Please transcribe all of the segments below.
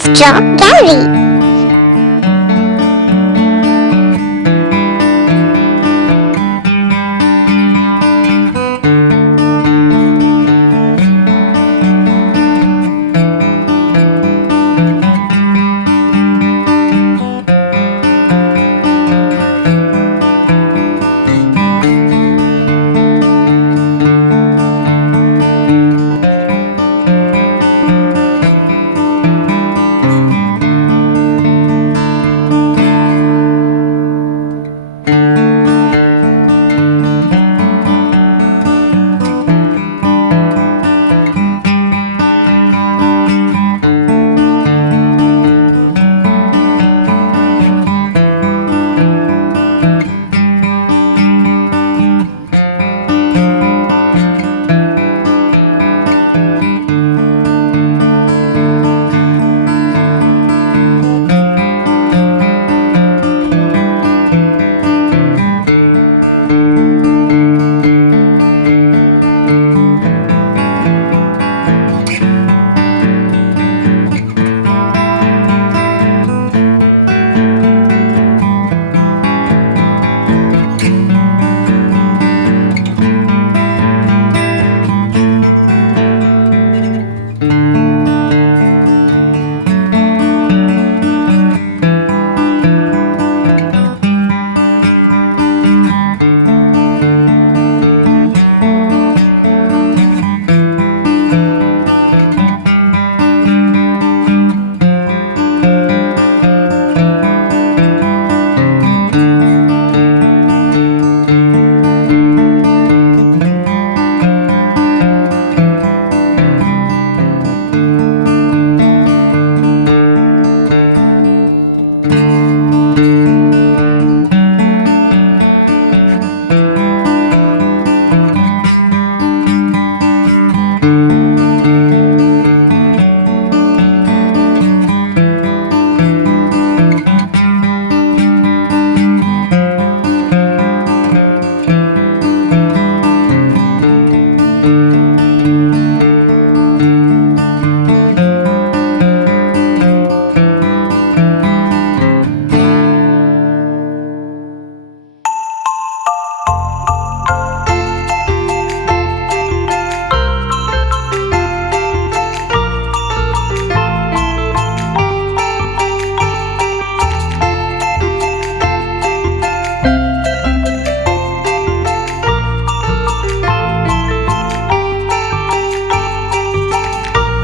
Kidz Draw Gallery.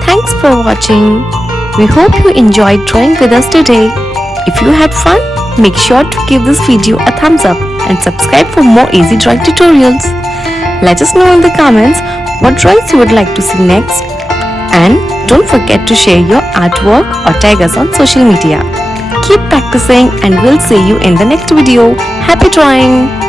Thanks for watching. We hope you enjoyed drawing with us today. If you had fun, make sure to give this video a thumbs up and subscribe for more easy drawing tutorials. Let us know in the comments what drawings you would like to see next. And don't forget to share your artwork or tag us on social media. Keep practicing and we'll see you in the next video. Happy drawing!